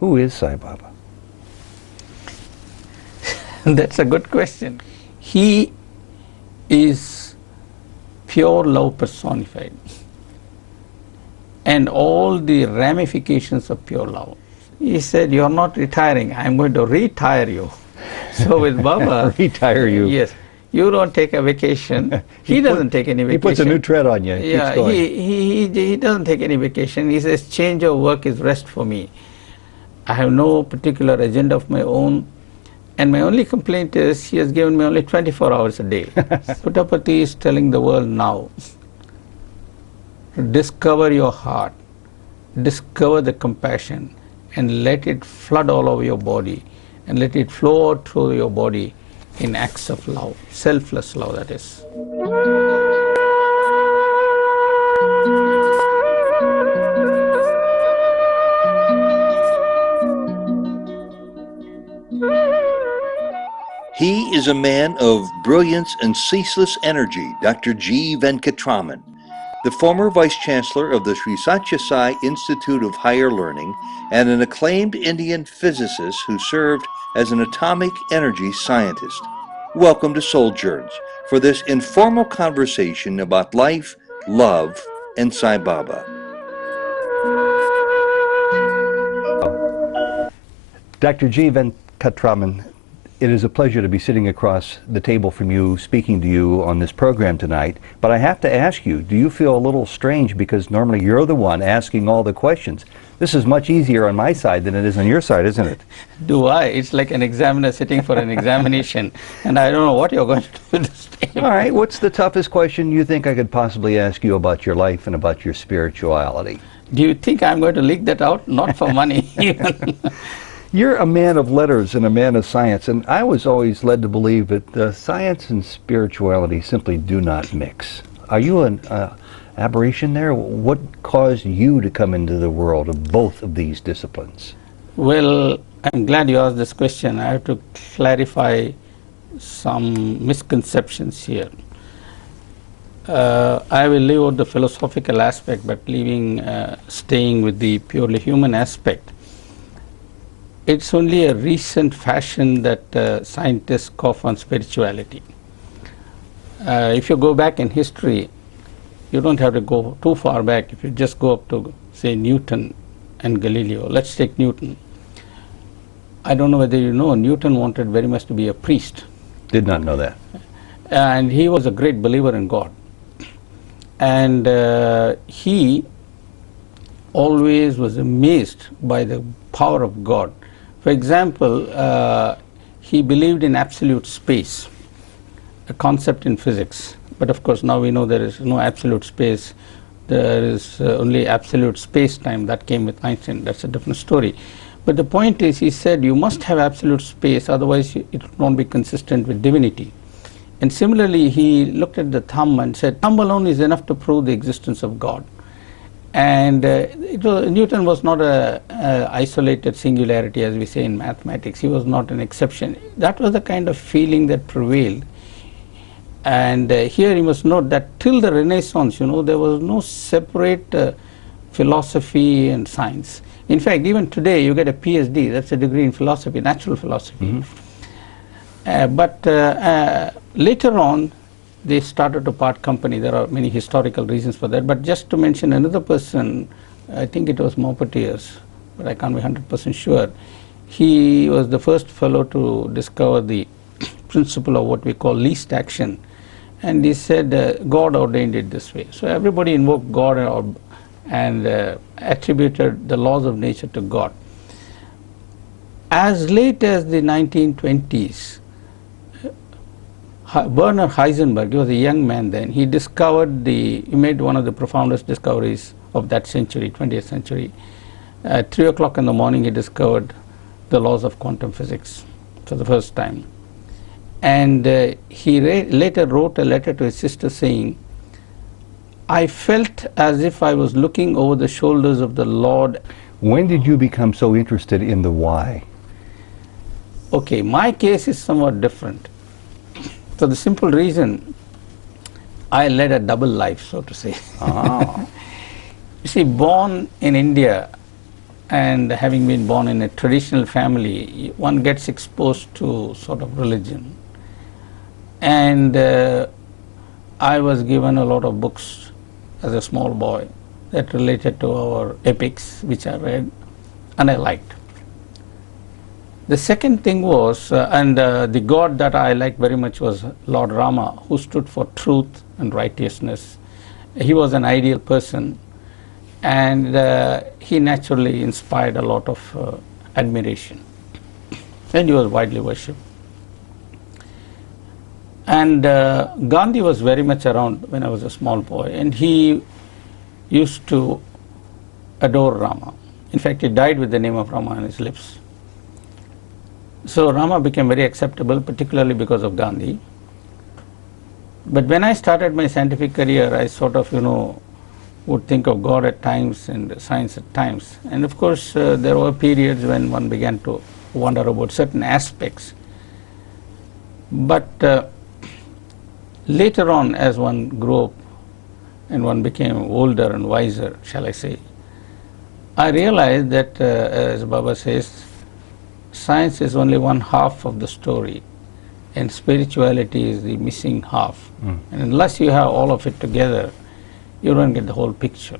Who is Sai Baba? That's a good question. He is pure love personified and all the ramifications of pure love. He said, "You're not retiring, I'm going to retire you." So with Baba, retire you. Yes, you don't take a vacation. He doesn't take any vacation. He puts a new tread on you. Yeah, he doesn't take any vacation. He says, "Change of work is rest for me. I have no particular agenda of my own. And my only complaint is he has given me only 24 hours a day." Puttapati is telling the world now, discover your heart, discover the compassion, and let it flood all over your body, and let it flow out through your body in acts of love, selfless love, that is. He is a man of brilliance and ceaseless energy, Dr. G. Venkataraman, the former Vice Chancellor of the Sri Satya Sai Institute of Higher Learning and an acclaimed Indian physicist who served as an atomic energy scientist. Welcome to Journs for this informal conversation about life, love, and Sai Baba. Dr. G. Venkataraman, it is a pleasure to be sitting across the table from you, speaking to you on this program tonight. But I have to ask you, do you feel a little strange because normally you're the one asking all the questions? This is much easier on my side than it is on your side, isn't it? Do I? It's like an examiner sitting for an examination, and I don't know what you're going to do with this table. All right, what's the toughest question you think I could possibly ask you about your life and about your spirituality? Do you think I'm going to leak that out? Not for money, even. You're a man of letters and a man of science, and I was always led to believe that science and spirituality simply do not mix. Are you an aberration there? What caused you to come into the world of both of these disciplines? Well, I'm glad you asked this question. I have to clarify some misconceptions here. I will leave out the philosophical aspect, but staying with the purely human aspect. It's only a recent fashion that scientists cough on spirituality. If you go back in history, you don't have to go too far back. If you just go up to, say, Newton and Galileo. Let's take Newton. I don't know whether you know, Newton wanted very much to be a priest. Did not know that. And he was a great believer in God. And he always was amazed by the power of God. For example, he believed in absolute space, a concept in physics. But of course, now we know there is no absolute space. There is only absolute space-time. That came with Einstein. That's a different story. But the point is, he said, you must have absolute space, otherwise it won't be consistent with divinity. And similarly, he looked at the thumb and said, thumb alone is enough to prove the existence of God. And Newton was not an isolated singularity, as we say in mathematics. He was not an exception. That was the kind of feeling that prevailed. And here you must note that till the Renaissance, there was no separate philosophy and science. In fact, even today, you get a PhD, that's a degree in philosophy, natural philosophy. Mm-hmm. But later on, they started to part company. There are many historical reasons for that. But just to mention another person, I think it was Maupertuis, but I can't be 100% sure. He was the first fellow to discover the principle of what we call least action. And he said, God ordained it this way. So everybody invoked God and attributed the laws of nature to God. As late as the 1920s, Werner Heisenberg, he was a young man then, he made one of the profoundest discoveries of that century, 20th century. At 3 o'clock in the morning, he discovered the laws of quantum physics for the first time. And he later wrote a letter to his sister saying, I felt as if I was looking over the shoulders of the Lord. When did you become so interested in the why? Okay, my case is somewhat different. For the simple reason, I led a double life, so to say. Ah. You see, born in India, and having been born in a traditional family, one gets exposed to sort of religion. And I was given a lot of books as a small boy that related to our epics, which I read and I liked. The second thing was, the God that I liked very much was Lord Rama, who stood for truth and righteousness. He was an ideal person, and he naturally inspired a lot of admiration, and he was widely worshipped. And Gandhi was very much around when I was a small boy, and he used to adore Rama. In fact, he died with the name of Rama on his lips. So Rama became very acceptable, particularly because of Gandhi. But when I started my scientific career, I sort of, would think of God at times and science at times. And of course, there were periods when one began to wonder about certain aspects. But later on, as one grew up and one became older and wiser, shall I say, I realized that, as Baba says, science is only one half of the story, and spirituality is the missing half. And unless you have all of it together, you don't get the whole picture.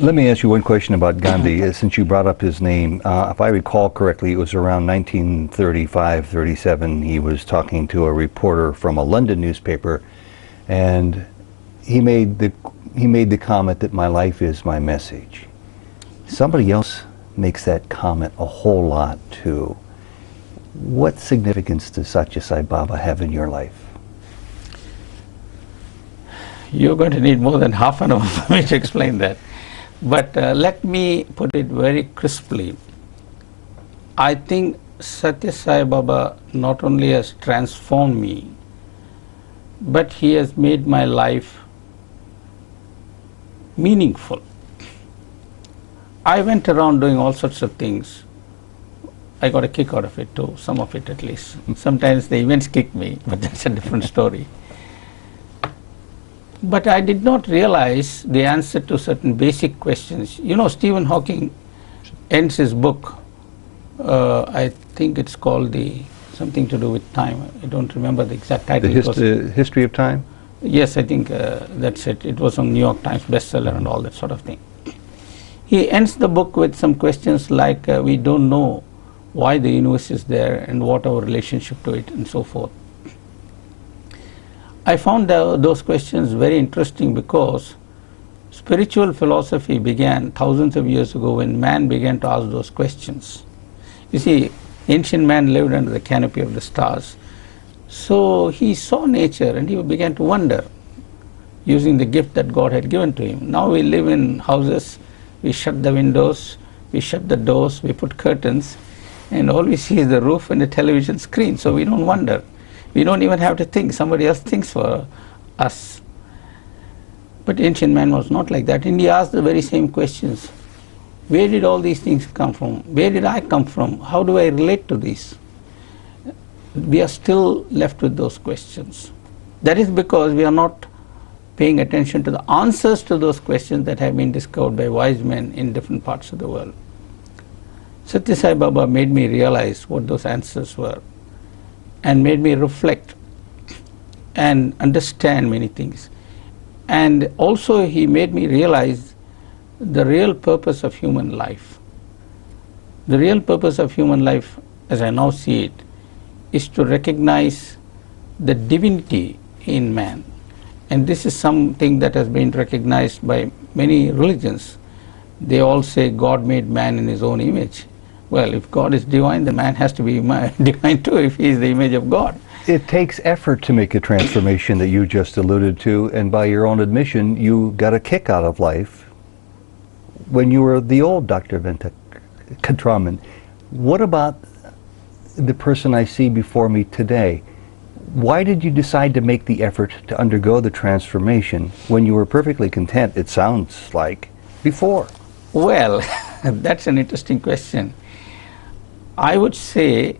Let me ask you one question about Gandhi, since you brought up his name. If I recall correctly, it was around 1935-37. He was talking to a reporter from a London newspaper, and he made the comment that my life is my message. Somebody else makes that comment a whole lot too. What significance does Satya Sai Baba have in your life? You're going to need more than half an hour for me to explain that. But let me put it very crisply. I think Satya Sai Baba not only has transformed me, but he has made my life meaningful. I went around doing all sorts of things. I got a kick out of it too, some of it at least. Sometimes the events kicked me, but that's a different story. But I did not realize the answer to certain basic questions. Stephen Hawking ends his book, I think it's called something to do with time. I don't remember the exact title. The History of Time? Yes, I think that's it. It was on New York Times bestseller and all that sort of thing. He ends the book with some questions like, we don't know why the universe is there and what our relationship to it and so forth. I found those questions very interesting because spiritual philosophy began thousands of years ago when man began to ask those questions. You see, ancient man lived under the canopy of the stars. So he saw nature and he began to wonder using the gift that God had given to him. Now we live in houses. We shut the windows, we shut the doors, we put curtains, and all we see is the roof and the television screen, so we don't wonder. We don't even have to think, somebody else thinks for us. But ancient man was not like that, and he asked the very same questions. Where did all these things come from? Where did I come from? How do I relate to these? We are still left with those questions. That is because we are not paying attention to the answers to those questions that have been discovered by wise men in different parts of the world. Satya Sai Baba made me realize what those answers were and made me reflect and understand many things. And also he made me realize the real purpose of human life. The real purpose of human life, as I now see it, is to recognize the divinity in man. And this is something that has been recognized by many religions. They all say God made man in his own image. Well, if God is divine, then man has to be divine too if he is the image of God. It takes effort to make a transformation that you just alluded to, and by your own admission, you got a kick out of life when you were the old Dr. Venkataraman. What about the person I see before me today? Why did you decide to make the effort to undergo the transformation when you were perfectly content, it sounds like, before? Well, that's an interesting question. I would say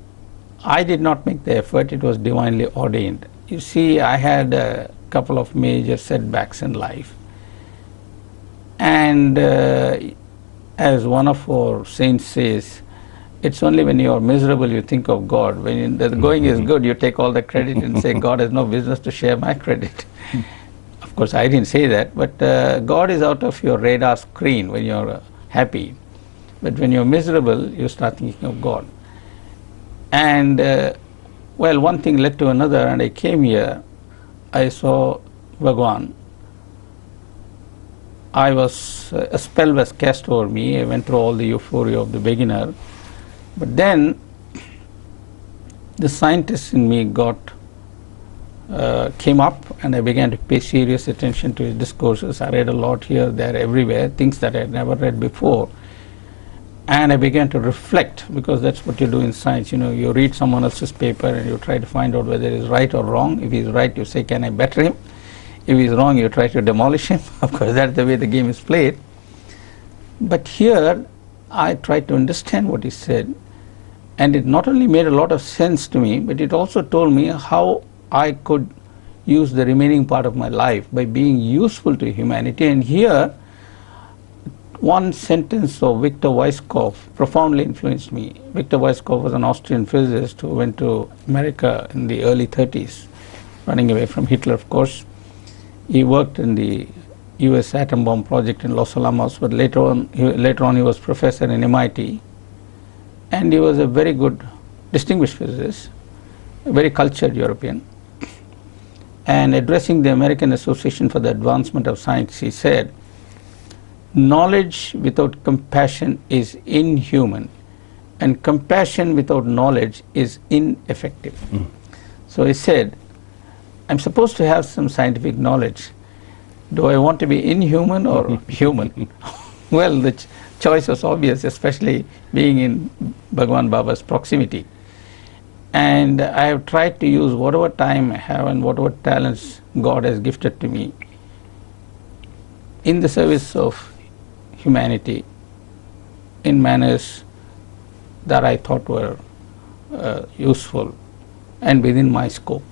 I did not make the effort, it was divinely ordained. You see, I had a couple of major setbacks in life. And as one of our saints says, it's only when you are miserable you think of God. When the going is good, you take all the credit and say, God has no business to share my credit. Of course, I didn't say that, but God is out of your radar screen when you're happy. But when you're miserable, you start thinking of God. And, well, one thing led to another, and I came here, I saw Bhagwan. A spell was cast over me. I went through all the euphoria of the beginner. But then, the scientist in me came up, and I began to pay serious attention to his discourses. I read a lot here, there, everywhere, things that I had never read before. And I began to reflect, because that's what you do in science. You know, you read someone else's paper and you try to find out whether he's right or wrong. If he's right, you say, can I better him? If he's wrong, you try to demolish him. Of course, that's the way the game is played. But here, I tried to understand what he said. And it not only made a lot of sense to me, but it also told me how I could use the remaining part of my life by being useful to humanity. And here, one sentence of Victor Weisskopf profoundly influenced me. Victor Weisskopf was an Austrian physicist who went to America in the early 30s, running away from Hitler, of course. He worked in the US atom bomb project in Los Alamos, but later on he was professor in MIT. And he was a very good, distinguished physicist, a very cultured European. And addressing the American Association for the Advancement of Science, he said, knowledge without compassion is inhuman, and compassion without knowledge is ineffective. So he said, I'm supposed to have some scientific knowledge. Do I want to be inhuman or human? Well, the choice was obvious, especially being in Bhagwan Baba's proximity. And I have tried to use whatever time I have and whatever talents God has gifted to me in the service of humanity in manners that I thought were useful and within my scope.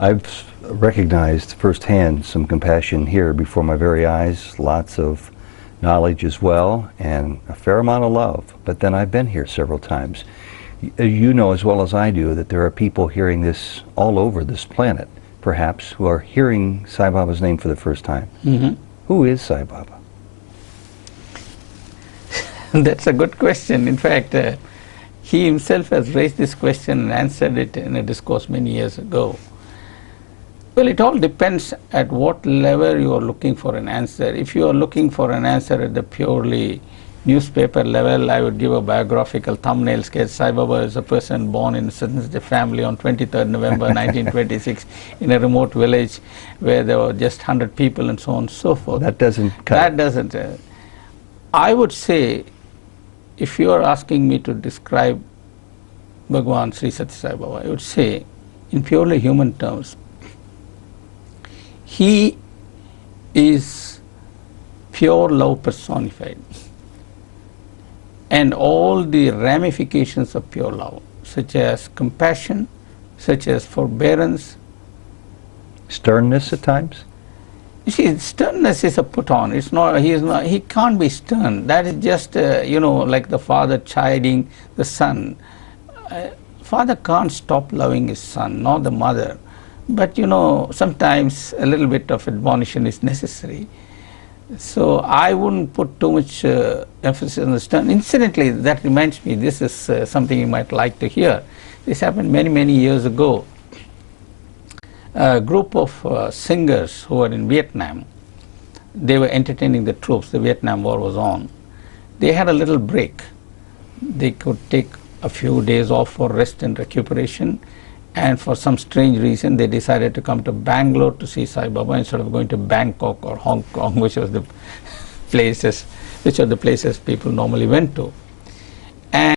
I've recognized firsthand some compassion here before my very eyes, lots of knowledge as well, and a fair amount of love. But then I've been here several times. You know as well as I do that there are people hearing this all over this planet, perhaps, who are hearing Sai Baba's name for the first time. Who is Sai Baba? That's a good question. In fact, he himself has raised this question and answered it in a discourse many years ago. Well, it all depends at what level you are looking for an answer. If you are looking for an answer at the purely newspaper level, I would give a biographical thumbnail sketch. Sai Baba is a person born in a certain family on 23rd November 1926 in a remote village where there were just 100 people and so on and so forth. That doesn't cut. That doesn't. I would say, if you are asking me to describe Bhagwan Sri Sathya Sai Baba, I would say, in purely human terms, he is pure love personified, and all the ramifications of pure love, such as compassion, such as forbearance. Sternness at times? You see, sternness is a put-on. It's not. He can't be stern. That is just like the father chiding the son. Father can't stop loving his son, nor the mother. But sometimes a little bit of admonition is necessary. So I wouldn't put too much emphasis on the stern. Incidentally, that reminds me, this is something you might like to hear. This happened many, many years ago. A group of singers who were in Vietnam, they were entertaining the troops. The Vietnam War was on. They had a little break. They could take a few days off for rest and recuperation. And for some strange reason, they decided to come to Bangalore to see Sai Baba instead of going to Bangkok or Hong Kong, which are the places people normally went to. And